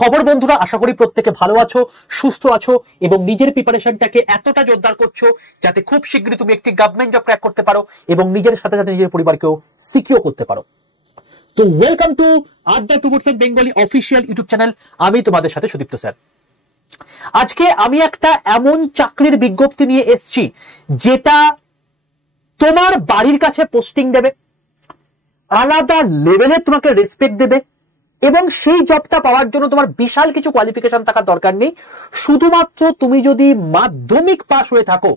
খবর বন্ধুরা, আশা করি প্রত্যেকে ভালো আছো, সুস্থ আছো এবং নিজের প্রিপারেশনটাকে এতটা জোরদার করছো যাতে খুব শীঘ্রই তুমি একটি গভর্নমেন্ট জব ক্র্যাক করতে পারো এবং নিজের সাথে সাথে নিজের পরিবারকেও সিকিউর করতে পারো। তো ওয়েলকাম টু আড্ডা 2% বেঙ্গলি অফিসিয়াল ইউটিউব চ্যানেল। আমি তোমাদের সাথে সুদীপ্ত স্যার। আজকে আমি একটা এমন চাকরির বিজ্ঞপ্তি নিয়ে এসেছি যেটা তোমার বাড়ির কাছে পোস্টিং দেবে, আলাদা লেভেলে তোমাকে রেসপেক্ট দেবে এবং সেই জবটা পাওয়ার জন্য তোমার বিশাল কিছু কোয়ালিফিকেশন থাকার দরকার নেই। শুধুমাত্র তুমি যদি মাধ্যমিক পাস হয়ে থাকো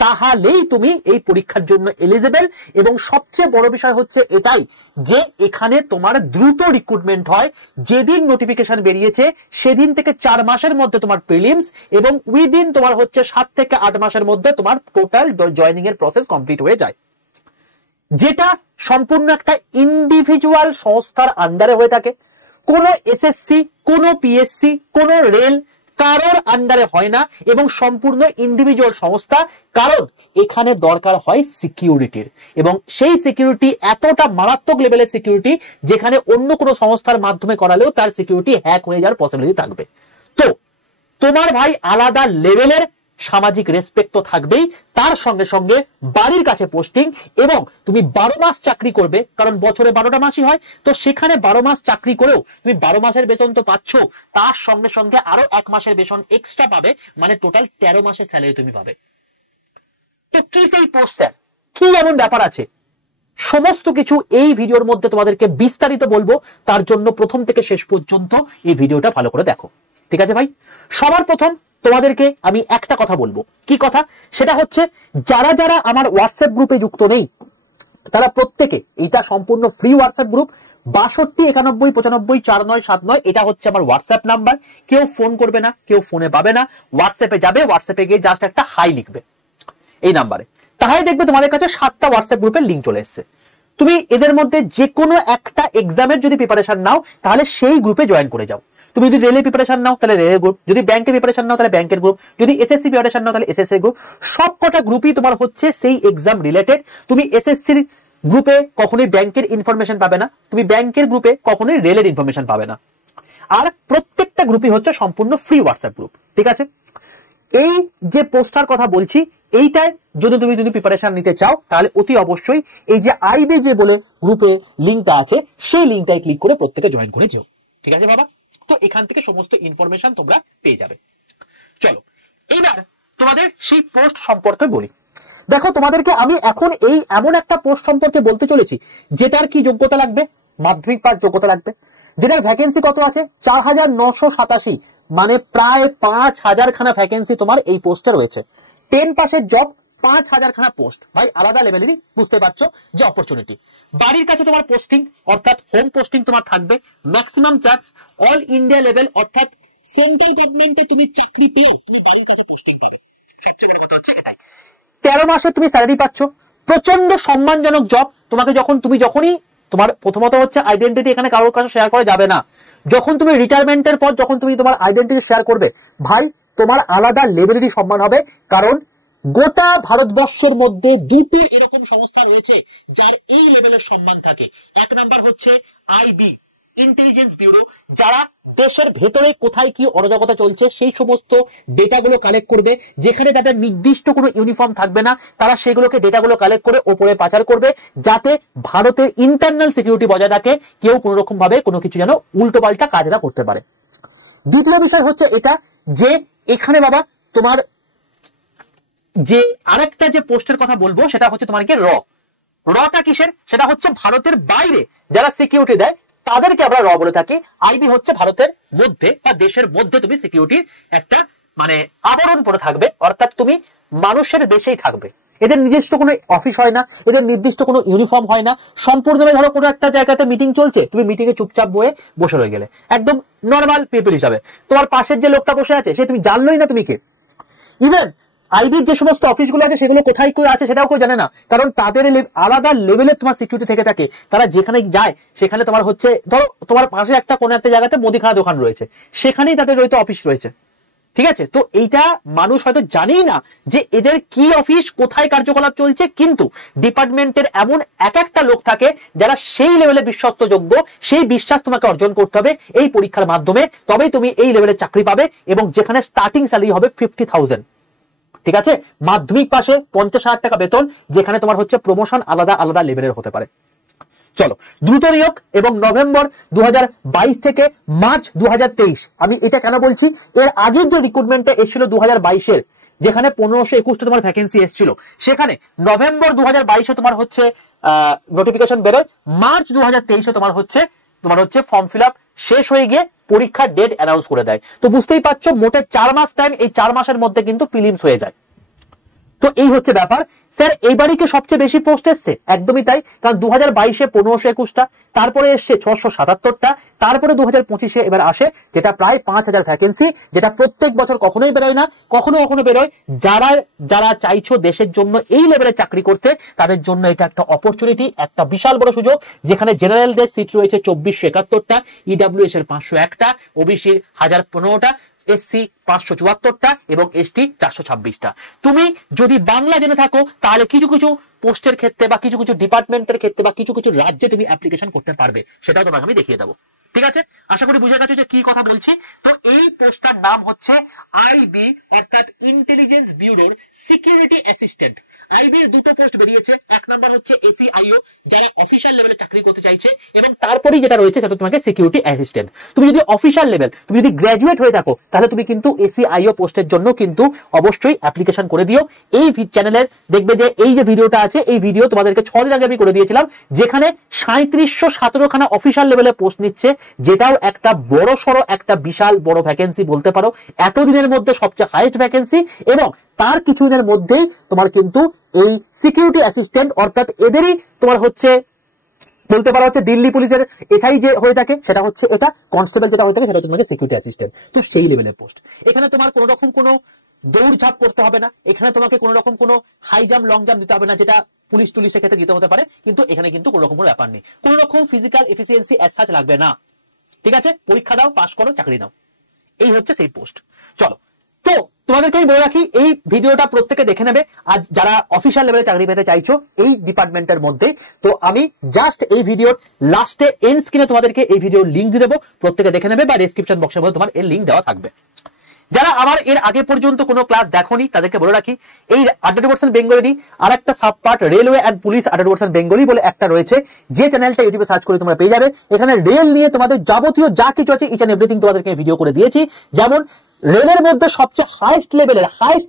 তাহলেই তুমি এই পরীক্ষার জন্য এলিজিবল। এবং সবচেয়ে বড় বিষয় হচ্ছে এটাই যে এখানে তোমার দ্রুত রিক্রুটমেন্ট হয়। যেদিন নোটিফিকেশন বেরিয়েছে সেদিন থেকে 4 মাসের মধ্যে তোমার প্রিলিমস এবং উইদিন তোমার হচ্ছে 7 থেকে 8 মাসের মধ্যে তোমার টোটাল জয়নিং এর প্রসেস কমপ্লিট হয়ে যায়, যেটা সম্পূর্ণ একটা ইন্ডিভিজুয়াল সংস্থার আন্ডারে হয়ে থাকে। কোনো এসএসসি, কোনো পিএসসি, কোনো রেল কারোর আন্ডারে হয় না এবং সম্পূর্ণ ইন্ডিভিজুয়াল সংস্থা। কারণ এখানে দরকার হয় সিকিউরিটির এবং সেই সিকিউরিটি এতটা মারাত্মক লেভেলের সিকিউরিটি যেখানে অন্য কোনো সংস্থার মাধ্যমে করালেও তার সিকিউরিটি হ্যাক হয়ে যাওয়ার পসিবিলিটি থাকবে। তো তোমার ভাই আলাদা লেভেলের সামাজিক রেসপেক্ট তো থাকবেই, তার সঙ্গে সঙ্গে বাড়ির কাছে পোস্টিং এবং তুমি 12 মাস চাকরি করবে, কারণ বছরে 12টা মাসই হয়। তো সেখানে 12 মাস চাকরি করেও তুমি 12 মাসের বেতন তো পাচ্ছ, তার সঙ্গে সঙ্গে আরো 1 মাসের বেতন এক্সট্রা পাবে, মানে টোটাল 13 মাসের স্যালারি তুমি পাবে। তো কি সেই পোস্ট স্যার, কি এমন ব্যাপার আছে, সমস্ত কিছু এই ভিডিওর মধ্যে তোমাদেরকে বিস্তারিত বলবো। তার জন্য প্রথম থেকে শেষ পর্যন্ত এই ভিডিওটা ভালো করে দেখো, ঠিক আছে ভাই? সবার প্রথম তোমাদেরকে আমি একটা কথা বলবো। কি কথা? সেটা হচ্ছে যারা যারা আমার হোয়াটসঅ্যাপ গ্রুপে যুক্ত নেই তারা প্রত্যেকে, এটা সম্পূর্ণ ফ্রি হোয়াটসঅ্যাপ গ্রুপ, 62 91 95 4979, এটা হচ্ছে আমার হোয়াটসঅ্যাপ নাম্বার। কেউ ফোন করবে না, কেউ ফোনে পাবে না, হোয়াটসঅ্যাপে যাবে, হোয়াটসঅ্যাপে গিয়ে জাস্ট একটা হাই লিখবে এই নাম্বারে, তাহলে দেখবে তোমাদের কাছে 7টা হোয়াটসঅ্যাপ গ্রুপের লিঙ্ক চলে এসেছে। তুমি এদের মধ্যে যে কোনো একটা এক্সামের যদি প্রিপারেশন নাও তাহলে সেই গ্রুপে জয়েন করে যাও। তুমি যদি রেলের প্রিপারেশন নাও তাহলে রেলের গ্রুপ, যদি ব্যাংকের প্রিপারেশন নাও তাহলে ব্যাংকের গ্রুপ, যদি এসএসসি প্রিপারেশন নাও তাহলে এসএসসি গ্রুপ। সবকটা গ্রুপই তোমার হচ্ছে সেই এক্সাম রিলেটেড। তুমি এসএসসির গ্রুপে কখনোই ব্যাংকের ইনফরমেশন পাবে না, তুমি ব্যাংকের গ্রুপে কখনোই রেলের ইনফরমেশন পাবে না। আর প্রত্যেকটা গ্রুপই হচ্ছে সম্পূর্ণ ফ্রি হোয়াটসঅ্যাপ গ্রুপ, ঠিক আছে? এই যে পোস্টার কথা বলছি এইটায় যদি তুমি প্রিপারেশন নিতে চাও তাহলে অতি অবশ্যই এই যে আইবি যে বলে গ্রুপে লিঙ্কটা আছে সেই লিঙ্কটায় ক্লিক করে প্রত্যেকে জয়েন করে যেও, ঠিক আছে বাবা? তো এখান থেকে সমস্ত ইনফরমেশন তোমরা পেয়ে যাবে। চলো এবার তোমাদের সেই পোস্ট সম্পর্কে বলি। দেখো তোমাদেরকে আমি এখন এই এমন একটা পোস্ট সম্পর্কে বলতে চলেছি যেটার কি যোগ্যতা লাগবে, মাধ্যমিক পাস যোগ্যতা লাগবে, যেটার ভ্যাকেন্সি কত আছে 4987, মানে প্রায় 5000 খানা ভ্যাকেন্সি তোমার এই পোস্টে রয়েছে। 10 পাসের জব, 5000 খানা পোস্ট, ভাই আলাদা লেভেলেরই, বুঝতে পারছো যে অপরচুনিটি। বাড়ির কাছে তোমার পোস্টিং অর্থাৎ হোম পোস্টিং তোমার থাকবে, maximum charge all India level, অর্থাৎ সেন্ট্রাল গভর্নমেন্টে তুমি চাকরি পেয়ে তুমি বাড়ির কাছে পোস্টিং পাবে। সবচেয়ে বড় কথা হচ্ছে এটাই, 13 মাসে তুমি স্যালারি পাচ্ছ, প্রচন্ড সম্মানজনক জব। তোমাকে যখনই তোমার প্রথমত হচ্ছে আইডেন্টিটি এখানে কারোর কাছে শেয়ার করা যাবে না। যখন তুমি রিটায়ারমেন্টের পর যখন তুমি তোমার আইডেন্টিটি শেয়ার করবে ভাই, তোমার আলাদা লেভেলেরই সম্মান হবে। কারণ গোটা ভারতবর্ষের মধ্যে 2টি এরকম সংস্থা রয়েছে যার এই লেভেলের সম্মান থাকে। এক নাম্বার হচ্ছে আইবি, ইন্টেলিজেন্স ব্যুরো, যারা দেশের ভেতরে কোথায় কি অরাজকতা চলছে সেই সমস্ত ডেটাগুলো কালেক্ট করবে। যেখানে তাদের নির্দিষ্ট কোনো ইউনিফর্ম থাকবে না, তারা সেগুলোকে ডেটাগুলো কালেক্ট করে ওপরে পাচার করবে যাতে ভারতের ইন্টারনাল সিকিউরিটি বজায় থাকে, কেউ কোনো রকম ভাবে কোনো কিছু যেন উল্টোপাল্টা কাজ না করতে পারে। দ্বিতীয় বিষয় হচ্ছে এটা যে এখানে বাবা তোমার যে আরেকটা যে পোস্টের কথা বলবো সেটা হচ্ছে তোমার কি রটা কিসের, সেটা হচ্ছে ভারতের বাইরে যারা সিকিউরিটি দেয় তাদেরকে আমরা র বলে থাকি। আইবি হচ্ছে ভারতের মধ্যে বা দেশের মধ্যে তুমি সিকিউরিটির একটা মানে আবরণ পড়ে থাকবে, অর্থাৎ তুমি মানুষের দেশেই থাকবে। এদের নির্দিষ্ট কোনো অফিস হয় না, এদের নির্দিষ্ট কোনো ইউনিফর্ম হয় না। সম্পূর্ণভাবে ধরো কোনো একটা জায়গাতে মিটিং চলছে, তুমি মিটিং এ চুপচাপ বসে রয়ে গেলে, একদম নর্মাল পিপল হিসাবে। তোমার পাশের যে লোকটা বসে আছে সে তুমি জানলোই না তুমি কে। ইভেন আইবির যে সমস্ত অফিসগুলো আছে সেগুলো কোথায় কই আছে সেটাও কেউ জানে না, কারণ তাদের আলাদা লেভেলের তোমার সিকিউরিটি থেকে থাকে। তারা যেখানে যায় সেখানে তোমার হচ্ছে ধরো তোমার পাশে কোনো একটা জায়গাতে মুদিখানা দোকান রয়েছে, সেখানেই তাদের হয়তো অফিস রয়েছে, ঠিক আছে, তো এইটা মানুষ হয়তো জানেই না যে এদের কি অফিস, কোথায় কার্যকলাপ চলছে, কিন্তু ডিপার্টমেন্টের এমন একটা লোক থাকে যারা সেই লেভেলে বিশ্বস্তযোগ্য, সেই বিশ্বাস তোমাকে অর্জন করতে হবে এই পরীক্ষার মাধ্যমে, তবেই তুমি এই লেভেলের চাকরি পাবে, এবং যেখানে স্টার্টিং স্যালারি হবে 50,000। ঠিক আছে, মাধ্যমিক পাশে 50,000 টাকা বেতন, যেখানে তোমার হচ্ছে প্রমোশন আলাদা আলাদা লেভেলের হতে পারে। চলো, দ্রুত নিয়োগ এবং নভেম্বর 2022 থেকে মার্চ 2023। আমি এটা কেন বলছি, এর আগের যে রিক্রুটমেন্টটা এসেছিল 2022-এর, যেখানে 1521টা তোমার ভ্যাকেন্সি এসেছিল, সেখানে নভেম্বর 2022-এ তোমার হচ্ছে নোটিফিকেশন বেরোয়, মার্চ 2023-এ তোমার হচ্ছে ফর্ম ফিল আপ শেষ হয়ে গিয়ে পরীক্ষার ডেট অ্যানাউন্স করে দেয়। তো বুঝতেই পারছো, মোটে 4 মাস টাইম, এই 4 মাসের মধ্যে কিন্তু প্রিলিমস হয়ে যায়। তো এই হচ্ছে ব্যাপার। স্যার এইবারই কি সবচেয়ে বেশি পোস্ট এসছে? একদমই তাই, কারণ 2022-এ 1521টা, তারপরে এসছে 677টা, তারপরে 2025-এ এবার আসে যেটা প্রায় 5000 ভ্যাকেন্সি, যেটা প্রত্যেক বছর কখনোই বেরোয় না, কখনো কখনো বেরোয়। যারা চাইছো দেশের জন্য এই লেভেলে চাকরি করতে, তাদের জন্য এটা একটা অপরচুনিটি, একটা বিশাল বড় সুযোগ, যেখানে জেনারেলদের সিট রয়েছে 2471টা, ইডব্লিউএস এর 501টা, ওবিসির 1015টা, এসসি 574টা এবং এসটি 426টা। তুমি যদি বাংলা জেনে থাকো, তাহলে কিছু কিছু পোস্টের ক্ষেত্রে বা কিছু কিছু ডিপার্টমেন্টের ক্ষেত্রে বা কিছু কিছু রাজ্যে তুমি অ্যাপ্লিকেশন করতে পারবে, সেটাও তোমাকে আমি দেখিয়ে দেবো। ঠিক আছে, আশা করি বুঝে গেছো যে কি কথা বলছি। তো এই পোস্টটার নাম হচ্ছে আইবি, অর্থাৎ ইন্টেলিজেন্স ব্যুরোর সিকিউরিটি অ্যাসিস্ট্যান্ট। আইবির দুটো পোস্ট বেরিয়েছে, এক নাম্বার হচ্ছে এসিআইও, যারা অফিশিয়াল লেভেলে চাকরি করতে চাইছে, এবং তারপরেই যেটা রয়েছে সেটা তোমাকে সিকিউরিটি অ্যাসিস্ট্যান্ট। তুমি যদি অফিশিয়াল লেভেল, তুমি যদি গ্র্যাজুয়েট হয়ে থাকো, তাহলে তুমি কিন্তু এসিআইও পোস্টের জন্য কিন্তু অবশ্যই অ্যাপ্লিকেশন করে দিও। এই চ্যানেলের দেখবে যে এই যে ভিডিওটা আছে, এই ভিডিও তোমাদেরকে 6 দিন আগে আমি করে দিয়েছিলাম, যেখানে 3717 খানা অফিশিয়াল লেভেলে পোস্ট নিচ্ছে, যেটাও একটা বড় সড়ো একটা বিশাল বড় ভ্যাকেন্সি বলতে পারো, এতদিনের মধ্যে সবচেয়ে হাইয়েস্ট ভ্যাকেন্সি। এবং তার কিছুদিনের মধ্যেই তোমার কিন্তু এই সিকিউরিটি অ্যাসিস্ট্যান্ট, অর্থাৎ এদেরই তোমার হচ্ছে বলতে পারা হচ্ছে দিল্লি পুলিশের এসআই যে হয়ে থাকে সেটা হচ্ছে এটা, কনস্টেবল যেটা হয়ে থাকে সেটা হচ্ছে তোমাকে সিকিউরিটি অ্যাসিস্ট্যান্ট। তো সেই লেভেলের পোস্ট। এখানে তোমার কোনো রকম কোনো দৌড়ঝাঁপ করতে হবে না, এখানে তোমাকে কোনো রকম কোনো হাই জাম্প লং জাম্প দিতে হবে না, যেটা পুলিশ টুলিশের ক্ষেত্রে দিতে হতে পারে, কিন্তু এখানে কিন্তু কোনো রকম কোনো ব্যাপার নেই, কোনো রকম ফিজিক্যাল এফিসিয়েন্সি অ্যাজ সাচ লাগবে না। ঠিক আছে, পরীক্ষা দাও, পাস করো, চাকরি নাও, এই হচ্ছে সেই পোস্ট। চলো, তো তোমাদেরকেই বলে রাখি, এই ভিডিওটা প্রত্যেকে দেখে নেবে, আর যারা অফিশিয়াল লেভেলে চাকরি পেতে চাইছো এই ডিপার্টমেন্টের মধ্যে, তো আমি জাস্ট এই ভিডিওর লাস্টে এন্ড স্ক্রিনে তোমাদেরকে এই ভিডিওর লিঙ্ক দিয়ে দেবো, প্রত্যেকে দেখে নেবে, বা ডেসক্রিপশন বক্সের মধ্যে তোমার এর লিঙ্ক দেওয়া থাকবে। যারা আমার এর আগে পর্যন্ত কোনো ক্লাস দেখোনি, তাদেরকে বলে রাখি, এই 100% বেঙ্গলি আর একটা sub part railway and police 100% Bengali বলে একটা রয়েছে, যে চ্যানেলটা ইউটিউবে সার্চ করে তোমরা পেয়ে যাবে। এখানে রেল নিয়ে তোমাদের যাবতীয় যা কিছু আছে ইচ এন্ড এভরিথিং তোমাদেরকে ভিডিও করে দিয়েছি। যেমন রেলের মধ্যে সবচেয়ে হাইস্ট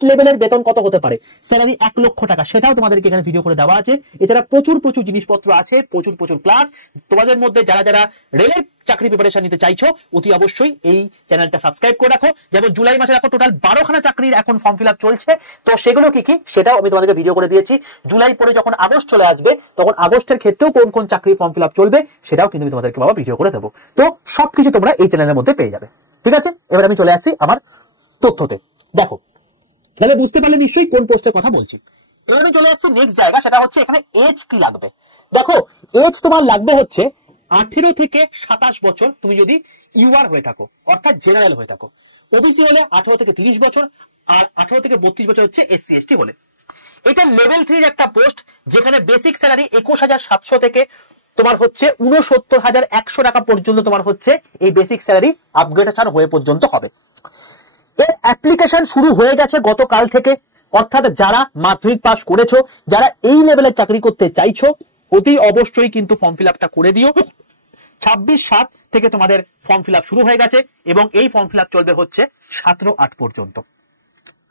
লেভেলের বেতন কত হতে পারে, স্যালারি 1 লক্ষ টাকা, সেটাও তোমাদেরকে এখানে ভিডিও করে দেওয়া আছে। এছাড়া প্রচুর জিনিসপত্র আছে, প্রচুর ক্লাস। তোমাদের মধ্যে যারা রেলের চাকরি প্রিপারেশন নিতে চাইছো, অতি অবশ্যই এই চ্যানেলটা সাবস্ক্রাইব করে রাখো। যেমন জুলাই মাসে দেখো টোটাল 12খানা চাকরির এখন ফর্ম ফিল আপ চলছে, তো সেগুলো কি সেটাও আমি তোমাদেরকে ভিডিও করে দিয়েছি। জুলাই পরে যখন আগস্ট চলে আসবে, তখন আগস্টের ক্ষেত্রেও কোন কোন চাকরি ফর্ম ফিল আপ চলবে, সেটাও কিন্তু আমি তোমাদেরকে ভিডিও করে দেবো। তো সবকিছু তোমরা এই চ্যানেলের মধ্যে পেয়ে যাবে। ঠিক আছে, এবার আমি চলে আসছি আমার তথ্যতে। দেখো, তাহলে বুঝতে পারলে নিশ্চয়ই কোন পোস্টের কথা বলছি। এবার আমি চলে আসছি নেক্সট জায়গা, সেটা হচ্ছে এখানে এজ কি লাগবে। দেখো, এজ তোমার লাগবে হচ্ছে 18 থেকে 27 বছর, তুমি যদি ইউআর হয়ে থাকো, অর্থাৎ জেনারেল হয়ে থাকো। ওবিসি হলে 18 থেকে 30 বছর, আর 18 থেকে 32 বছর হচ্ছে এসসি এসটি হলে। এটা লেভেল 3 একটা পোস্ট, যেখানে বেসিক স্যালারি 21,700 থেকে তোমার হচ্ছে 69,100 টাকা পর্যন্ত তোমার হচ্ছে এই বেসিক স্যালারি আপগ্রেডেশন হয়ে পর্যন্ত হবে। এর অ্যাপ্লিকেশন শুরু হয়ে গেছে গতকাল থেকে, অর্থাৎ যারা মাধ্যমিক পাস করেছো, যারা এই লেভেলের চাকরি করতে চাইছো, অতি অবশ্যই কিন্তু ফর্ম ফিল আপটা করে দিও। 26/7 থেকে তোমাদের ফর্ম ফিল আপ শুরু হয়ে গেছে, এবং এই ফর্ম ফিল আপ চলবে হচ্ছে 17/8 পর্যন্ত।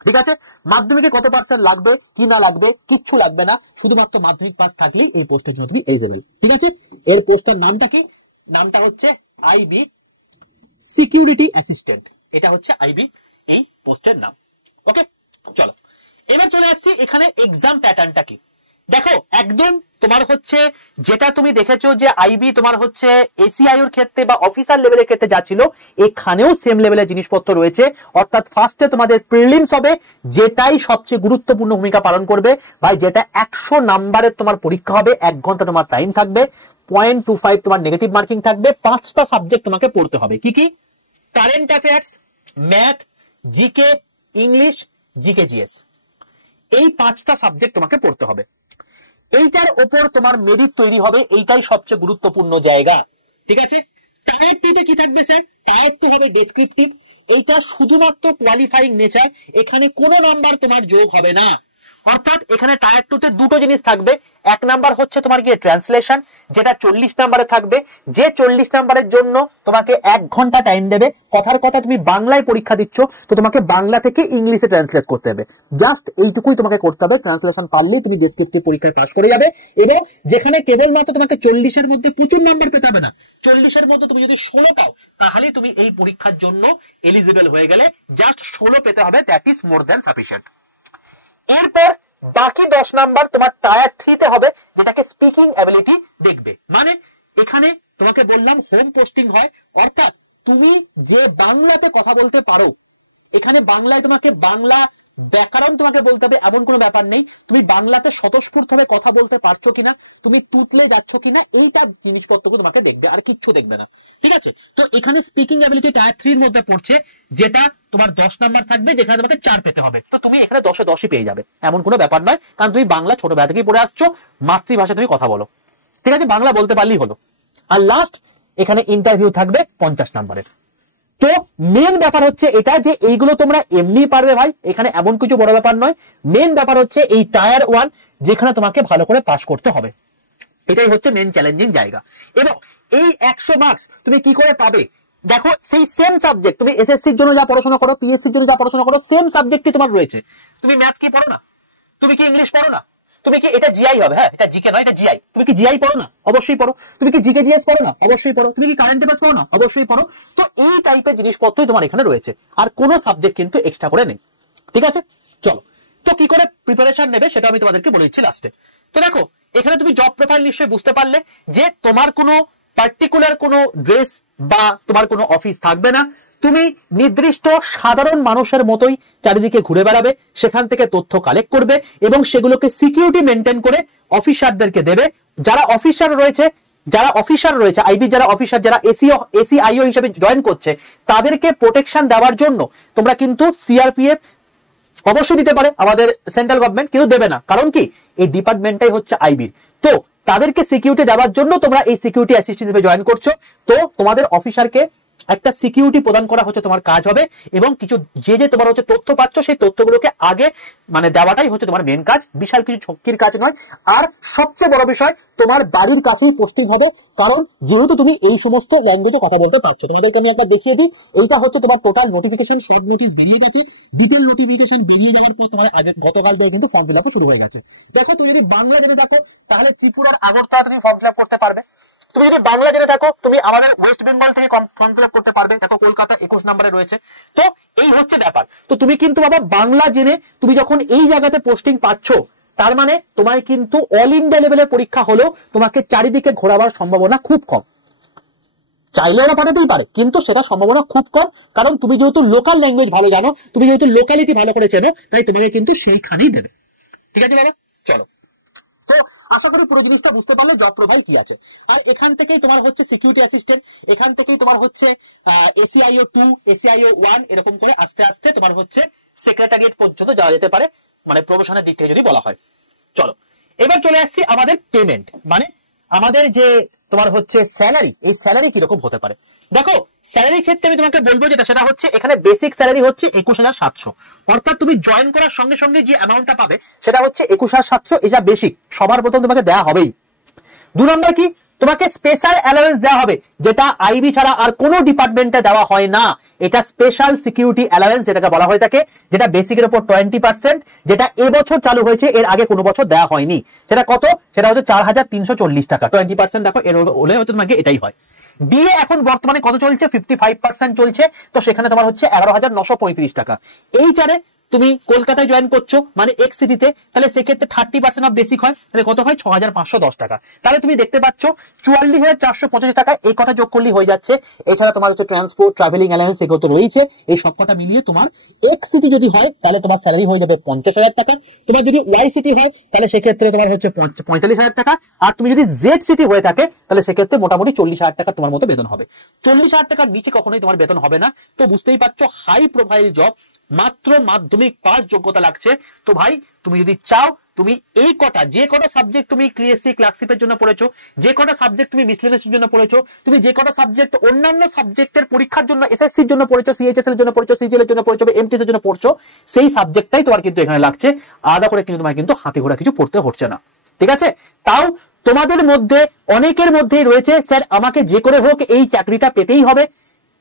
ঠিক আছে, মাধ্যমিকে কত পার্সেন্ট লাগবে কি না লাগবে কিচ্ছু লাগবে না, শুধুমাত্র মাধ্যমিক পাস থাকলেই এই পোস্টের জন্য তুমি এলিজিবল। ঠিক আছে, এর পোস্টের নামটা কি? নামটা হচ্ছে আইবি সিকিউরিটি অ্যাসিস্ট্যান্ট, এটা হচ্ছে আইবি এই পোস্টের নাম। ওকে, চলো এবার চলে আসছি এখানে এক্সাম প্যাটার্নটা কি। দেখো, একদম তোমার হচ্ছে যেটা তুমি দেখেছো যে আইবি তোমার হচ্ছে এসিআইওর ক্ষেত্রে বা অফিসার লেভেলের ক্ষেত্রে যা ছিল, এখানেও সেম লেভেলের জিনিসপত্র রয়েছে। অর্থাৎ ফার্স্টে তোমাদের প্রিলিমস হবে, যেটাই সবচেয়ে গুরুত্বপূর্ণ ভূমিকা পালন করবে ভাই, যেটা 100 নাম্বারের তোমার পরীক্ষা হবে, 1 ঘন্টা তোমার টাইম থাকবে, 0.25 তোমার নেগেটিভ মার্কিং থাকবে, 5টা সাবজেক্ট তোমাকে পড়তে হবে। কি? Current affairs, math, GK, English, GK GS, এই 5টা সাবজেক্ট তোমাকে পড়তে হবে। এইটার ওপর তোমার মেরিট তৈরি হবে, এইটাই সবচেয়ে গুরুত্বপূর্ণ জায়গা। ঠিক আছে, টায়ার 2 তে কি থাকবে স্যার? টায়ার 2 হবে ডেসক্রিপটিভ, এইটা শুধুমাত্র কোয়ালিফাইং নেচার, এখানে কোনো নাম্বার তোমার যোগ হবে না। অর্থাৎ এখানে টায়ার 2 তে দুটো জিনিস থাকবে। এক নাম্বার হচ্ছে তোমার গিয়ে ট্রান্সলেশন, যেটা 40 নাম্বারে থাকবে, যে 40 নাম্বারের জন্য তোমাকে 1 ঘন্টা টাইম দেবে। কথার কথা তুমি বাংলায় পরীক্ষা দিচ্ছ, তো তোমাকে বাংলা থেকে ইংলিশে ট্রান্সলেট করতে হবে। জাস্ট এইটুকুই তোমাকে করতে হবে, ট্রান্সলেশন পারলেই তুমি ডেসক্রিপটিভ পরীক্ষায় পাস করে যাবে। এবং যেখানে কেবলমাত্র তোমাকে 40-এর মধ্যে প্রচুর নাম্বার পেতে হবে না, 40-এর মধ্যে তুমি যদি 16 পাও তাহলে তুমি এই পরীক্ষার জন্য এলিজিবল হয়ে গেলে। জাস্ট 16 পেতে হবে, that is more than sufficient. এরপর বাকি 10 নাম্বার তোমার টায়ার 3 তে হবে, যেটাকে স্পিকিং অ্যাবিলিটি দেখবে। মানে এখানে তোমাকে বললাম হোম পোস্টিং হয়, অর্থাৎ তুমি যে বাংলাতে কথা বলতে পারো, এখানে বাংলায় তোমাকে বাংলা ব্যাকরণ তোমাকে বলতে হবে এমন কোনো ব্যাপার নেই, তুমি বাংলাতে স্বতঃস্ফূর্তভাবে কথা বলতে পারছো কিনা, তুমি তুতলে যাচ্ছ কিনা, এইটা জিনিসপত্রকে তোমাকে দেখবে, আর কিচ্ছু দেখবে না। ঠিক আছে, তো এখানে স্পিকিং অ্যাবিলিটি টায়ার 3 এর মধ্যে পড়ছে, যেটা তোমার 10 নাম্বার থাকবে, যেখানে তোমাকে 4 পেতে হবে। তো তুমি এখানে 10-এ 10ই পেয়ে যাবে, এমন কোনো ব্যাপার নয়, কারণ তুমি বাংলা ছোটবেলা থেকেই পড়ে আসছো, মাতৃভাষা তুমি কথা বলো। ঠিক আছে, বাংলা বলতে পারলেই হলো। আর লাস্ট এখানে ইন্টারভিউ থাকবে 50 নাম্বারের। তো মেন ব্যাপার হচ্ছে এটা যে এইগুলো তোমরা এমনি পারবে ভাই, এখানে এমন কিছু বড় ব্যাপার নয়। মেন ব্যাপার হচ্ছে এই টায়ার 1, যেখানে তোমাকে ভালো করে পাস করতে হবে, এটাই হচ্ছে মেন চ্যালেঞ্জিং জায়গা। এবং এই 100 মার্কস তুমি কি করে পাবে? দেখো, সেই সেম সাবজেক্ট তুমি এসএসসির জন্য যা পড়াশোনা করো, পিএসসির জন্য যা পড়াশোনা করো, সেম সাবজেক্টই তোমার রয়েছে। তুমি ম্যাথ কি পড়ো না? তুমি কি ইংলিশ পড়ো না? তুমি কি, এটা জিআই হবে, হ্যাঁ এটা জিকে নয়, এটা জিআই, তুমি কি জিআই পড়ো না? অবশ্যই পড়ো। তুমি কি জিকে জিএস পড়ো না? অবশ্যই পড়ো। তুমি কি কারেন্ট অ্যাফেয়ার্স পড়ো না? অবশ্যই পড়ো। তো এই টাইপের জিনিসপত্রই তোমার এখানে রয়েছে, আর কোনো সাবজেক্ট কিন্তু এক্সট্রা করে নেই। ঠিক আছে, চলো তো কি করে প্রিপারেশন নেবে সেটা আমি তোমাদেরকে বলে দিচ্ছি লাস্টে। তো দেখো, এখানে তুমি জব প্রোফাইল নিশ্চয়ই বুঝতে পারলে যে তোমার কোনো পার্টিকুলার কোনো ড্রেস বা তোমার কোনো অফিস থাকবে না, তুমি নির্দিষ্ট সাধারণ মানুষের মতোই চারিদিকে ঘুরে বেড়াবে, সেখান থেকে তথ্য কালেক্ট করবে এবং সেগুলোকে সিকিউরিটি মেনটেন করে অফিসারদেরকে দেবে। যারা অফিসার রয়েছে আইবি, যারা অফিসার, যারা এসিআইও হিসেবে জয়েন করছে, তাদেরকে প্রোটেকশন দেওয়ার জন্য তোমরা কিন্তু সিআরপিএফ অবশ্যই দিতে পারে আমাদের সেন্ট্রাল গভর্নমেন্ট, কিন্তু দেবে না। কারণ কি, এই ডিপার্টমেন্টটাই হচ্ছে আইবির। তো তাদেরকে সিকিউরিটি দেওয়ার জন্য তোমরা এই সিকিউরিটি অ্যাসিস্ট্যান্ট হিসেবে জয়েন করছো। তো তোমাদের অফিসারকে একটা সিকিউরিটি প্রদান করা হচ্ছে তোমার কাজ হবে, এবং কিছু যে তোমার হচ্ছে তথ্য পাচ্ছ, সেই তথ্যগুলোকে আগে মানে দেওয়াটাই হচ্ছে তোমার মেন কাজ, বিশাল কিছু ঝক্কির কাজ নয়। আর সবচেয়ে বড় বিষয়, তোমার বাড়ির কাছেই পোস্টিং হবে, কারণ যেহেতু তুমি এই সমস্ত ল্যাঙ্গুয়েজে কথা বলতে পারছো। তোমাদেরকে আমি একবার দেখিয়ে দিই, এইটা হচ্ছে তোমার টোটাল নোটিফিকেশন, সব নোটিশ বেরিয়ে গেছে। ডিটেল নোটিফিকেশন বেরিয়ে যাওয়ার পর তোমার গতকাল থেকে কিন্তু ফর্ম ফিল আপ শুরু হয়ে গেছে। দেখো, তুমি যদি বাংলা জেনে থাকো তাহলে ত্রিপুরার আগরতলা তুমি ফর্ম ফিল আপ করতে পারবে। তুমি যদি বাংলা জেনে থাকো তুমি আমাদের ওয়েস্ট বেঙ্গল থেকে ফর্ম ফিল আপ করতে পারবে। দেখো, কলকাতা 21 নম্বরে রয়েছে। তো এই হচ্ছে ব্যাপার। তো তুমি কিন্তু বাবা বাংলা জেনে তুমি যখন এই জায়গাতে পোস্টিং পাচ্ছ, তার মানে তোমার কিন্তু অল ইন্ডিয়া লেভেলের পরীক্ষা হলেও তোমাকে চারিদিকে ঘোরাবার সম্ভাবনা খুব কম। চাইলে ওরা পাঠাতেই পারে, কিন্তু সেটা সম্ভাবনা খুব কম, কারণ তুমি যেহেতু লোকাল ল্যাঙ্গুয়েজ ভালো জানো, তুমি যেহেতু লোকালিটি ভালো করে চেনো, তাই তোমাকে কিন্তু সেইখানেই দেবে। ঠিক আছে বাবা, চলো। তো আশা করি পুরো জিনিসটা বুঝতে পারলে জব প্রোফাইল কি আছে। আর এখান থেকেই তোমার হচ্ছে সিকিউরিটি অ্যাসিস্ট্যান্ট, এখান থেকেই তোমার হচ্ছে এসিআইও 2, এসিআইও 1, এরকম করে আস্তে আস্তে তোমার হচ্ছে সেক্রেটারিয়েট পর্যন্ত যাওয়া যেতে পারে, মানে প্রমোশনের দিক থেকে যদি বলা হয়। চলো, এবার চলে আসছি আমাদের পেমেন্ট, মানে আমাদের যে তোমার হচ্ছে স্যালারি, এই স্যালারি কিরকম হতে পারে। দেখো, স্যালারির ক্ষেত্রে আমি তোমাকে বলবো যেটা, সেটা হচ্ছে এখানে বেসিক স্যালারি হচ্ছে 21,700, অর্থাৎ তুমি জয়েন করার সঙ্গে সঙ্গে যে অ্যামাউন্টটা পাবে সেটা হচ্ছে 21,700, এটা বেসিক, সবার প্রথম তোমাকে দেওয়া হবেই। 2 নম্বর কি, তোমাকে স্পেশাল অ্যালাওয়েন্স দেওয়া হবে, যেটা আইবি ছাড়া আর কোনো ডিপার্টমেন্টে দেওয়া হয় না। এটা স্পেশাল সিকিউরিটি অ্যালাওয়েন্স যেটাকে বলা হয়ে থাকে, যেটা বেসিকের উপর 20%, যেটা এবছর চালু হয়েছে, এর আগে কোনো বছর দেওয়া হয়নি। সেটা কত? সেটা হচ্ছে 4,340 টাকা। 20% দেখো, এর হলে হয়তো তোমাকে এটাই হয়। ডিএ এখন বর্তমানে কত চলছে? 55% চলছে। তো সেখানে তোমার হচ্ছে 11,935 টাকা। এইচআরে তুমি কলকাতায় জয়েন করছো মানে এক্স সিটিতে, তাহলে সেক্ষেত্রে 30% অফ বেসিক হয়, তাহলে কত হয় 6510 টাকা। তাহলে তুমি দেখতে পাচ্ছ 44,485 টাকা এই কটা যোগ করলেই হয়ে যাচ্ছে। এছাড়া তোমার হচ্ছে ট্রান্সপোর্ট, ট্রাভেলিং অ্যালাউন্স এগুলো তো রয়েছে। এই সব কটা মিলিয়ে তোমার এক্স সিটি যদি হয় তাহলে তোমার স্যালারি হয়ে যাবে 50,000 টাকা। তোমার যদি ওয়াই সিটি হয় তাহলে সেক্ষেত্রে তোমার হচ্ছে 45,000 টাকা। আর তুমি যদি জেড সিটি হয়ে থাকে তাহলে সেক্ষেত্রে মোটামুটি 40,000 টাকা তোমার মতো বেতন হবে। 40,000 টাকার নিচে কখনোই তোমার বেতন হবে না। তো বুঝতেই পারছো হাই প্রোফাইল জব, মাত্র মাধ্যমিক পাস যোগ্যতা লাগছে। তো ভাই তুমি যদি চাও তুমি এই কটা যে কটা সাবজেক্ট তুমি ক্রিএসসি ক্লার্কশিপের জন্য পড়েছো, যে কটা সাবজেক্ট তুমি মিসলেনিয়াসের জন্য পড়েছো, তুমি যে কটা সাবজেক্ট অন্যান্য সাবজেক্টের পরীক্ষার জন্য এসএসসির জন্য পড়েছো, সিএইচএস এর জন্য পড়েছো, সিজিএল এর জন্য পড়েছো, এমটিএস এর জন্য পড়ছো, সেই সাবজেক্টটাই তোমার কিন্তু এখানে লাগছে। আলাদা করে কিন্তু তোমার কিন্তু হাতে ঘোড়া কিছু পড়তে হচ্ছে না, ঠিক আছে? তাও তোমাদের মধ্যে অনেকের মধ্যেই রয়েছে স্যার আমাকে যে করে হোক এই চাকরিটা পেতেই হবে,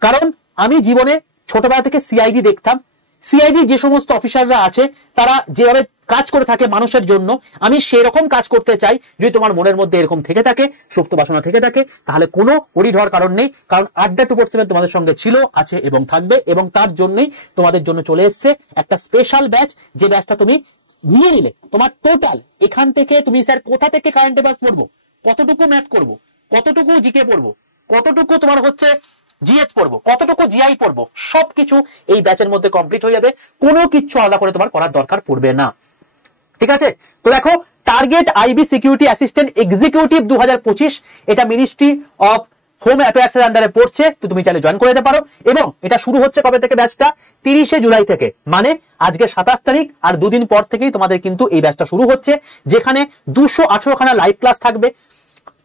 কারণ আমি জীবনে ছোটবেলা থেকে সিআইডি দেখতাম। সিআইডি যে সমস্ত অফিসাররা আছে তারা যেভাবে কাজ করে থাকে মানুষের জন্য, আমি সেরকম কাজ করতে চাই। যদি তোমার মনের মধ্যে এরকম থেকে থাকে, সুপ্ত বাসনা থেকে থাকে, তাহলে কোনো ওরিড হওয়ার কারণ নেই। কারণ আড্ডা 247 তোমাদের সঙ্গে ছিল, আছে এবং থাকবে, এবং তার জন্যই তোমাদের জন্য চলে এসছে একটা স্পেশাল ব্যাচ। যে ব্যাচটা তুমি নিয়ে নিলে তোমার টোটাল এখান থেকে তুমি স্যার কোথা থেকে কারেন্ট অ্যাফেয়ার্স পড়বো, কতটুকু ম্যাথ করবো, কতটুকু জিকে পড়বো, কতটুকু তোমার হচ্ছে জিএস পড়বো, কতটুকু জিআই পড়বো, সবকিছু এই ব্যাচের মধ্যে কমপ্লিট হয়ে যাবে। কোনো কিছু আলাদা করে তোমার করার দরকার পড়বে না, ঠিক আছে? তো দেখো, target IB security assistant executive 2025, এটা মিনিস্ট্রি অফ হোম অ্যাফেয়ার্স এর আন্ডারে পড়ছে। তো তুমি চাইলে জয়েন করে দিতে পারো। এবং এটা শুরু হচ্ছে কবে থেকে ব্যাচটা? 30শে জুলাই থেকে, মানে আজকে 27 তারিখ, আর দুদিন পর থেকেই তোমাদের কিন্তু এই ব্যাচটা শুরু হচ্ছে, যেখানে 218 খানা লাইভ ক্লাস থাকবে,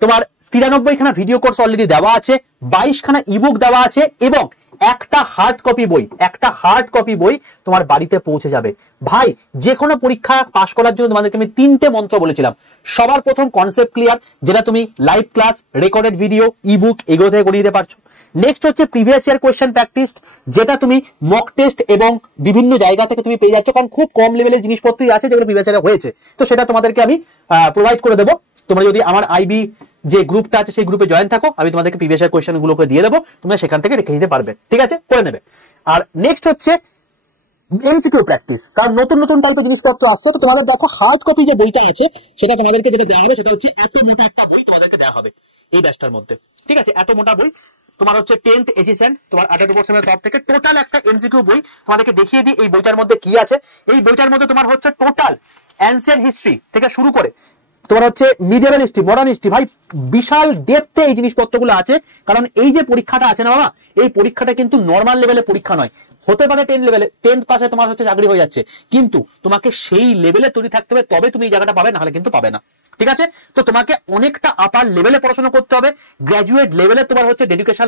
তোমার 93 খানা ভিডিও কোর্স অলরেডি দেওয়া আছে, 22 খানা ইবুক দেওয়া আছে, এবং একটা হার্ড কপি বই তোমার বাড়িতে পৌঁছে যাবে। ভাই যে কোনো পরীক্ষা পাশ করার জন্য তোমাদেরকে আমি 3টে মন্ত্র বলেছিলাম। সবার প্রথম কনসেপ্ট ক্লিয়ার, যেটা তুমি live class, recorded video, ebook এগুলো থেকে করে দিতে পারছো। নেক্সট হচ্ছে প্রিভিয়াস ইয়ার কোয়েশ্চেন প্র্যাকটিস, যেটা তুমি মক টেস্ট এবং বিভিন্ন জায়গা থেকে তুমি পেয়ে যাচ্ছ, কারণ খুব কম লেভেলের জিনিসপত্রই আছে যেগুলো প্রিভিয়াস ইয়ারে হয়েছে। তো সেটা তোমাদেরকে আমি প্রোভাইড করে দেবো। তোমরা যদি আমার আইবি যে গ্রুপটা আছে সেই গ্রুপে জয়েন থাকো, আমি তোমাদেরকে প্রিভিয়াস ইয়ার কোয়েশ্চেন গুলোকে দিয়ে দেবো, তোমরা সেখান থেকে রেখে দিতে পারবে, ঠিক আছে? করে নেবে। আর নেক্সট হচ্ছে এমসিকিউ প্র্যাকটিস, কারণ নতুন নতুন টাইপের জিনিসপত্র আসছে। তো তোমাদের দেখো হার্ড কপি যে বইটা আছে সেটা তোমাদেরকে যেটা দেওয়া হবে সেটা হচ্ছে এত মোটা একটা বই তোমাদেরকে দেওয়া হবে এই ব্যাচটার মধ্যে, ঠিক আছে? এত মোটা বই তোমার হচ্ছে 10th এজিশন, তোমার 18 তরফ থেকে টোটাল একটা এমসিকিউ বই তোমাদেরকে দেখিয়ে দিই এই বইটার মধ্যে কি আছে। এই বইটার মধ্যে তোমার হচ্ছে টোটাল অ্যানসিয়েন্ট হিস্ট্রি থেকে শুরু করে তোমার হচ্ছে মিডিয়েভাল হিস্ট্রি, মডার্ন হিস্ট্রি, ভাই বিশাল ডেপথে এই জিনিসপত্রগুলো আছে। কারণ এই যে পরীক্ষাটা আছে না বাবা, এই পরীক্ষাটা কিন্তু নর্মাল লেভেলে পরীক্ষা নয়। হতে পারে 10 লেভেলে, 10th পাশে তোমার হচ্ছে চাকরি হয়ে যাচ্ছে, কিন্তু তোমাকে সেই লেভেলে তৈরি থাকতে হবে, তবে তুমি এই জায়গাটা পাবে, না হলে কিন্তু পাবে না, ঠিক আছে? তো তোমাকে অনেকটা আপার লেভেলে পড়াশোনা করতে হবে, গ্র্যাজুয়েট লেভেলে তোমার হচ্ছে ডেডিকেশন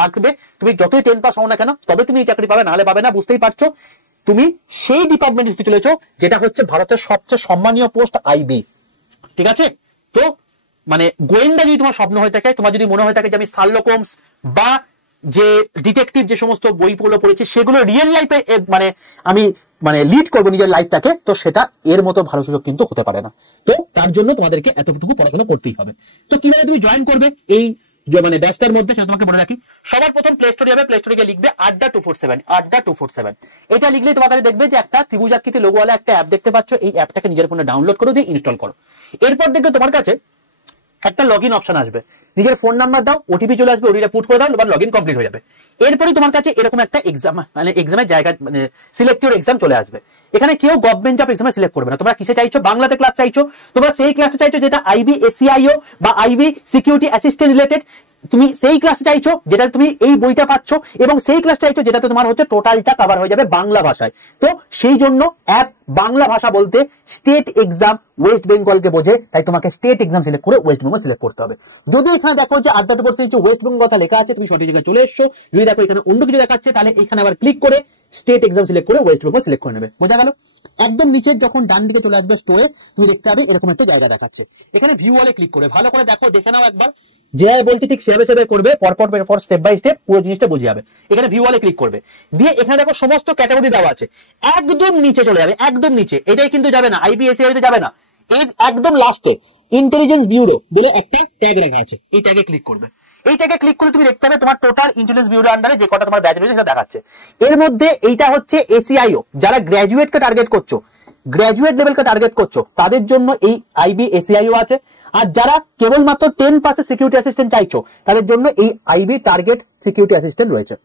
লাগবে। তুমি যতই 10 পাস হও না কেন, তবে তুমি এই চাকরি পাবে, না হলে পাবে না। বুঝতেই পারছো, তুমি সেই ডিপার্টমেন্টে চলেছো যেটা হচ্ছে ভারতের সবচেয়ে সম্মানীয় পোস্ট আইবি, ঠিক আছে? তো মানে গোয়েন্দা যদি তোমার স্বপ্ন হয়ে থাকে, তোমার যদি মনে হয়ে থাকে যে আমি শার্লক হোমস বা যে ডিটেকটিভ যে সমস্ত বইগুলো পড়েছি সেগুলো রিয়েল লাইফে আমি লিড করবো নিজের লাইফটাকে, তো সেটা এর মতো ভালো সুযোগ কিন্তু হতে পারে না। তো তার জন্য তোমাদেরকে এতটুকু পড়াশোনা করতেই হবে। তো কিভাবে তুমি জয়েন করবে এই ব্যাচটার মধ্যে সেটা তোমাকে বলে রাখি। সবার প্রথম প্লে স্টোরে যাবে, প্লে স্টোরে গিয়ে লিখবে আড্ডা 247। এটা লিখলেই তোমার কাছে দেখবে যে একটা ত্রিভুজাকৃতি লোগোওয়ালা একটা অ্যাপ দেখতে পাচ্ছ। এই অ্যাপটাকে নিজের ফোনে ডাউনলোড করে দিয়ে ইনস্টল করো। এরপর দেখবে তোমার কাছে একটা লগইন অপশন আসবে, নিজের ফোন নাম্বার দাও, ওটিপি চলে আসবে, ওটিপিটা পুট করে দাও, এবার লগইন কমপ্লিট হয়ে যাবে। এরপরই তোমার কাছে এরকম একটা এক্সাম, এক্সামের জায়গা, সিলেক্টিভ এক্সাম চলে আসবে। এখানে কেউ গভর্নমেন্ট জব এক্সামে সিলেক্ট করবে না। তোমরা কিসে চাইছো? বাংলাতে ক্লাস চাইছো, তোমরা সেই ক্লাসে চাইছো যেটা আইবি এসিআইও বা আইবি সিকিউরিটি অ্যাসিস্ট্যান্ট রিলেটেড, তুমি সেই ক্লাসে চাইছো যেটা তুমি এই বইটা পাচ্ছ, এবং সেই ক্লাস চাইছো যেটাতে তোমার হচ্ছে টোটালটা কভার হয়ে যাবে বাংলা ভাষায়। তো সেই জন্য অ্যাপ বাংলা ভাষা বলতে স্টেট এক্সাম ওয়েস্ট বেঙ্গলকে বোঝে, তাই তোমাকে স্টেট এক্সাম সিলেক্ট করে ওয়েস্ট বেঙ্গল সিলেক্ট করতে হবে। যদি এখানে দেখো যে আড্ডা 247 ওয়েস্ট বেঙ্গল কথা লেখা আছে, তুমি সঠিক জায়গায় চলে এসছো। যদি দেখো এখানে অন্য কিছু দেখাচ্ছে, তাহলে এখানে আবার ক্লিক করে স্টেট এক্সাম সিলেক্ট করে ওয়েস্ট বেঙ্গল সিলেক্ট করে নেবে। বোঝা গেল? একদম নিচে যখন ডান দিকে চলে আসবে স্টোরে, তুমি দেখতে পাবে এরকম একটা জায়গা দেখাচ্ছে। এখানে ভিউ ওয়ালে ক্লিক করে ভালো করে দেখো, দেখে নাও একবার, যে বলছে ঠিক সেভাবে করবে, পর স্টেপ বাই স্টেপ পুরো জিনিসটা বুঝে যাবে। এখানে ভিউ ওয়ালে ক্লিক করবে, দিয়ে এখানে দেখো সমস্ত ক্যাটাগরি দেওয়া আছে, একদম নিচে চলে যাবে, একদম নিচে। এটাই কিন্তু যাবে না, আইবিএসসি যাবে না, এর একদম লাস্টে ইন্টেলিজেন্স ব্যুরো বলে একটা ট্যাগ রাখা আছে, এই ট্যাগে ক্লিক করবে। এইটাকে ক্লিক করে তুমি দেখতে হবে তোমার টোটাল ইন্টেলিজেন্স ব্যুরোর আন্ডারে যে কটা তোমার ব্যাচ রয়েছে সেটা দেখাচ্ছে। এর মধ্যে এইটা হচ্ছে এসিআইও, যারা গ্র্যাজুয়েটকে টার্গেট করছো, গ্র্যাজুয়েট লেভেলকে টার্গেট করছো তাদের জন্য এই আইবি এসিআইও আছে। আর যারা কেবলমাত্র 10% সিকিউরিটি অ্যাসিস্ট্যান্ট চাইছো তাদের জন্য এই আইবি টার্গেট সিকিউরিটি অ্যাসিস্ট্যান্ট রয়েছে।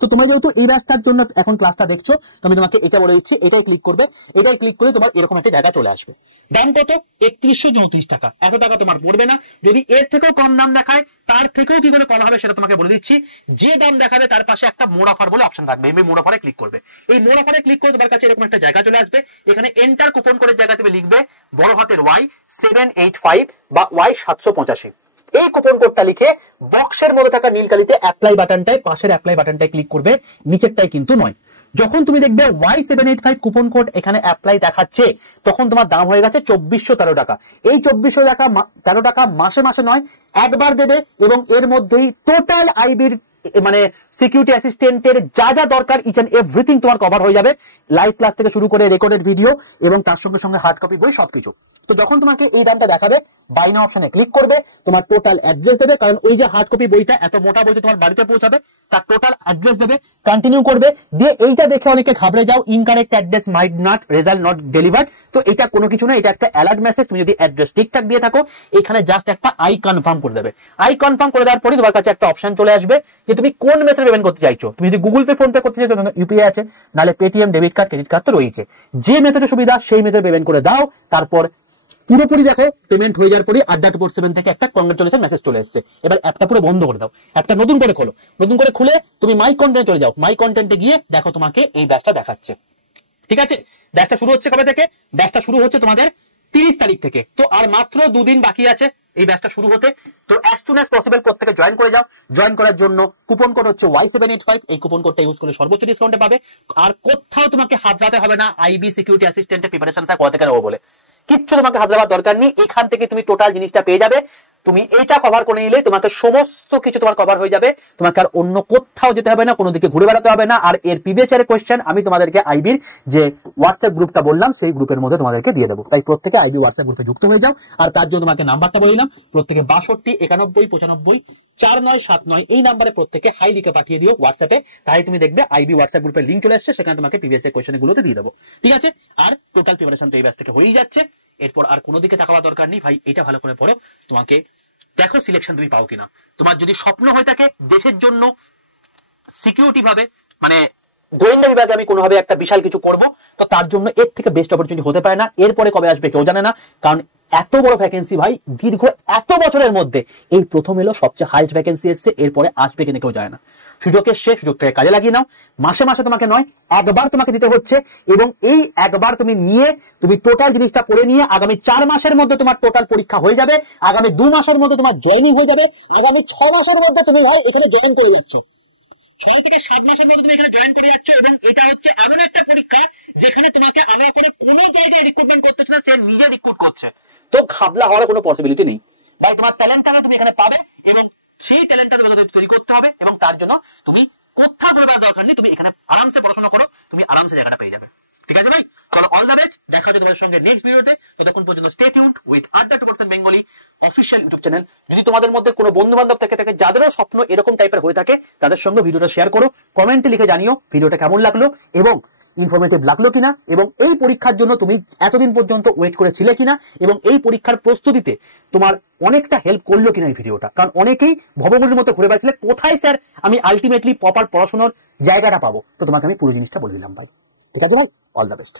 তো তোমরা যেহেতু এই ব্যাচটার জন্য এখন ক্লাসটা দেখছো, তো আমি তোমাকে এটা বলে দিচ্ছি, এটাই ক্লিক করবে। এটাই ক্লিক করে তোমার এরকম একটা জায়গা চলে আসবে। দাম কত? 3134 টাকা। এত টাকা তোমার পড়বে না। যদি এর থেকেও কম দাম দেখায়, তার থেকেও কি করে কম হবে সেটা তোমাকে বলে দিচ্ছি। যে দাম দেখাবে তার পাশে একটা মোর অফার বলে অপশন থাকবে, এই মোর অফারে ক্লিক করবে। এই মোর অফারে ক্লিক করে তোমার কাছে এরকম একটা জায়গা চলে আসবে। এখানে এন্টার কুপন কোডের জায়গা তুমি লিখবে বড় হাতের Y785 বা Y785। এই কুপন কোডটা লিখে বক্সের মধ্যে থাকা নীল কালিতে অ্যাপ্লাই বাটনটায়, পাশের অ্যাপ্লাই বাটনটায় ক্লিক করবে, নিচেরটাই কিন্তু নয়। যখন তুমি দেখবে Y785 কুপন কোড এখানে অ্যাপ্লাই দেখাচ্ছে, তখন তোমার দাম হয়ে গেছে 2413 টাকা। এই 2413 টাকা মাসে মাসে নয়, একবার দেবে এবং এর মধ্যেই টোটাল আইবির মানে সিকিউরিটি অ্যাসিস্ট্যান্টের যা যা দরকার ইচ এন্ড এভরিথিং তোমার কভার হয়ে যাবে। লাইভ ক্লাস থেকে শুরু করে রেকর্ডেড ভিডিও এবং তার সঙ্গে সঙ্গে হার্ড কপি বই সবকিছু। তো যখন তোমাকে এই দামটা দেখাবে, বাই নাও অপশনে ক্লিক করবে, তোমার টোটাল অ্যাড্রেস দেবে, কারণ ওই যে হার্ড কপি বইটা এত মোটা বইটা তোমার বাড়িতে পৌঁছাবে, তার টোটাল অ্যাড্রেস দেবে, কন্টিনিউ করবে। দিয়ে এইটা দেখে অনেকে ঘাবড়ে যাও, incorrect address might not result not delivered. তো এটা কোনো কিছু না, এটা একটা অ্যালার্ট মেসেজ। তুমি যদি অ্যাড্রেস ঠিকঠাক দিয়ে থাকো, এখানে জাস্ট একটা আই কনফার্ম করে দেবে। আই কনফার্ম করে দেওয়ার পরে তোমার কাছে একটা অপশন চলে আসবে যে তুমি কোন মেথডে পেমেন্ট করতে চাইছো। তুমি যদি গুগল পে, ফোন পে করতে চাইছো, ইউপিআই আছে, নাহলে Paytm, debit card, credit card তো রয়েছে। যে মেথডে সুবিধা সেই মেথডে পেমেন্ট করে দাও। তারপর পুরোপুরি দেখো পেমেন্ট হয়ে যাওয়ার পরে Adda247 থেকে একটা কংগ্রাচুলেশন মেসেজ চলে এসেছে। এবার অ্যাপটা পুরো বন্ধ করে দাও, অ্যাপটা নতুন করে খোলো। নতুন করে খুলে তুমি মাই কন্টেন্টে চলে যাও। মাই কন্টেন্টে গিয়ে দেখো তোমাকে এই ব্যাচটা দেখাচ্ছে। ঠিক আছে, ব্যাচটা শুরু হচ্ছে কবে থেকে? ব্যাচটা শুরু হচ্ছে তোমাদের 30 তারিখ থেকে। তো আর মাত্র 2 দিন বাকি আছে এই ব্যাচটা শুরু হতে। তো অ্যাজ সুন অ্যাজ পসিবল প্রত্যেকে জয়েন করে যাও। জয়েন করার জন্য কুপন কোড হচ্ছে Y785। এই কুপন কোডটা ইউজ করলে সর্বোচ্চ ডিসকাউন্টে পাবে। আর কোথাও তোমাকে হাতড়াতে হবে না আইবি সিকিউরিটি অ্যাসিস্ট্যান্টের প্রিপারেশন স্যার কোথা থেকে নেবো বলে। কিচ্ছু তোমাকে হাত দেওয়ার দরকার নেই। এখান থেকে তুমি টোটাল জিনিসটা পেয়ে যাবে। তুমি এইটা কভার করে নিলে তোমাকে সমস্ত কিছু তোমার কভার হয়ে যাবে। তোমাকে আর অন্য কোথাও যেতে হবে না, কোনো দিকে ঘুরে বেড়াতে হবে না। আর এর প্রিভিয়াস ইয়ারের কোশ্চেন আমি তোমাদেরকে আইবির যে হোয়াটসঅ্যাপ গ্রুপটা বললাম সেই গ্রুপের মধ্যে তোমাদেরকে দিয়ে দেবো। তাই প্রত্যেকে আইবি হোয়াটসঅ্যাপ গ্রুপে যুক্ত হয়ে যাও। আর তার জন্য তোমাকে নাম্বারটা বললাম, প্রত্যেকে 62 91 95 4979 এই নাম্বারে প্রত্যেকে হাই লিখে পাঠিয়ে দিও হোয়াটসঅ্যাপে। তাই তুমি দেখবে আইবি হোয়াটসঅ্যাপ গ্রুপের লিংক চলে আসছে, সেখানে তোমাকে প্রিভিয়াস ইয়ার কোশ্চেন গুলোতে দিয়ে দেবো। ঠিক আছে, আর টোটাল প্রিপারেশন তো এই ব্যাচ থেকে হয়েই যাচ্ছে। এরপর আর কোনো দিকে তাকাবার দরকার নেই ভাই, এটা ভালো করে পড়ো। তোমাকে দেখো সিলেকশন তুমি পাও কিনা। তোমার যদি স্বপ্ন হয়ে থাকে দেশের জন্য সিকিউরিটি ভাবে মানে গোয়েন্দা বিভাগে আমি কোনোভাবে একটা বিশাল কিছু করব, তো তার জন্য এর থেকে বেস্ট অপরচুনিটি হতে পারে না। এরপরে কবে আসবে কেউ জানে না, কারণ এত বড় ভ্যাকেন্সি ভাই, দীর্ঘ এত বছরের মধ্যে এই প্রথম এলো, সবচেয়ে হাইস্ট ভ্যাকেন্সি এসছে। এরপরে আসবে কিনা কেউ জানে না। সুযোগের শেষ, সুযোগটাকে কাজে লাগিয়ে নাও। মাসে মাসে তোমাকে নয়, একবার তোমাকে দিতে হচ্ছে। এবং এই একবার তুমি নিয়ে তুমি টোটাল জিনিসটা পড়ে নিয়ে আগামী 4 মাসের মধ্যে তোমার টোটাল পরীক্ষা হয়ে যাবে। আগামী 2 মাসের মধ্যে তোমার জয়েনিং হয়ে যাবে। আগামী 6 মাসের মধ্যে তুমি ভাই এখানে জয়েন করে যাচ্ছ। 6 থেকে 7 মাসের মধ্যে তুমি এখানে জয়েন করে যাচ্ছ। এবং এটা হচ্ছে এমন একটা পরীক্ষা যেখানে তোমাকে আমরা করে কোনো জায়গায় রিক্রুটমেন্ট করতেছ না, সে নিজে রিক্রুট করছে। তো ঘাবলা হওয়ার কোনো পসিবিলিটি নেই ভাই। তোমার ট্যালেন্টটা তুমি এখানে পাবে এবং সেই ট্যালেন্টটা তোমাকে তৈরি করতে হবে। এবং তার জন্য তুমি কোথাও ঘুরে বেড়ার দরকার নেই, তুমি এখানে আরামসে পড়াশোনা করো, তুমি আরামসে জায়গাটা পেয়ে যাবে। ঠিক আছে ভাই, চলো অল দ্য বেস্ট। দেখা হচ্ছে তোমাদের সঙ্গে নেক্সট ভিডিওতে। ততক্ষণ পর্যন্ত stay tuned with Adda247 Bengali official YouTube channel. যদি তোমাদের মধ্যে কোনো বন্ধু বান্ধব থেকে যাদেরও স্বপ্ন এরকম টাইপের হয়ে থাকে, তাদের সঙ্গে ভিডিওটা শেয়ার করো। কমেন্টে লিখে জানিও ভিডিওটা কেমন লাগলো এবং ইনফরমেটিভ লাগলো কিনা, এবং এই পরীক্ষার জন্য তুমি এতদিন পর্যন্ত ওয়েট করেছিলে কিনা, এবং এই পরীক্ষার প্রস্তুতিতে তোমার অনেকটা হেল্প করলো কিনা এই ভিডিওটা। কারণ অনেকেই ভবগুলির মতো ঘুরে বেড়াচ্ছিলে, কোথায় স্যার আমি আলটিমেটলি প্রপার পড়াশোনার জায়গাটা পাবো। তো তোমাকে আমি পুরো জিনিসটা বলে দিলাম ভাই। ঠিক আছে ভাই, অল দ্য বেস্ট।